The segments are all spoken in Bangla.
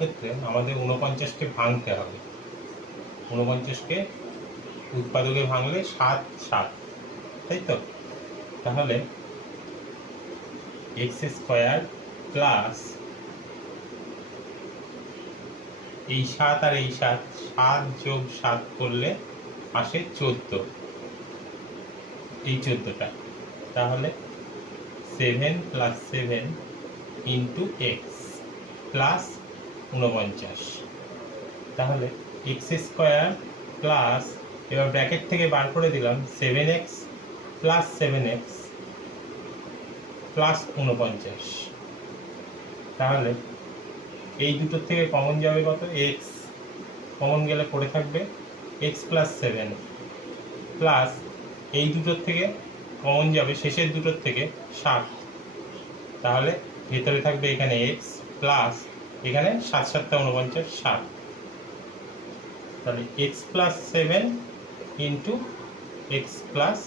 ক্ষেত্রে আমাদের 49কে ভাঙতে হবে। 49কে উৎপাদকে ভাঙলে 7 7, তাই তো? তাহলে এক্স স্কোয়ার প্লাস এই 7 আর এই 7, 7 যোগ 7 করলে আসে 14, এই 14টা। তাহলে 7 প্লাস 7 ইন্টু এক্স প্লাস 49। তাহলে এক্স স্কোয়ার প্লাস, এবার ব্র্যাকেট থেকে বার করে দিলাম 7x প্লাস 7x প্লাস 49। তাহলে এই দুটোর থেকে কমন যাবে কত? এক্স কমন গেলে পড়ে থাকবে এক্স প্লাস 7 প্লাস এই দুটোর থেকে কমন যাবে শেষের দুটোর থেকে 7। তাহলে ভেতরে থাকবে এখানে এক্স প্লাস এখানে 7 7 49 7। তাহলে x plus 7 into x plus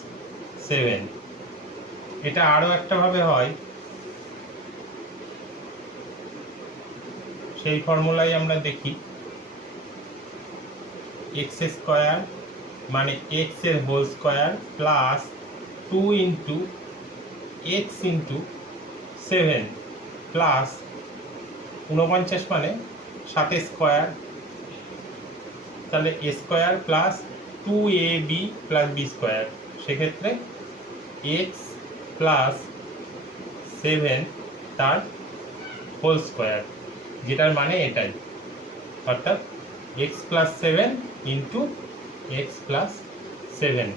7। এটা আরও একটা ভাবে হয়, সেই ফর্মুলাই আমরা দেখি। এক্স স্কোয়ার মানে এক্স এর whole square plus 2 into x into 7 plus 49 মানে 7 স্কোয়ার। তাহলে a square plus 2ab plus b square, সেক্ষেত্রে এক্স প্লাস 7 তার হোল স্কোয়ার, যেটার মানে এটাই, অর্থাৎ x plus 7 into x plus 7।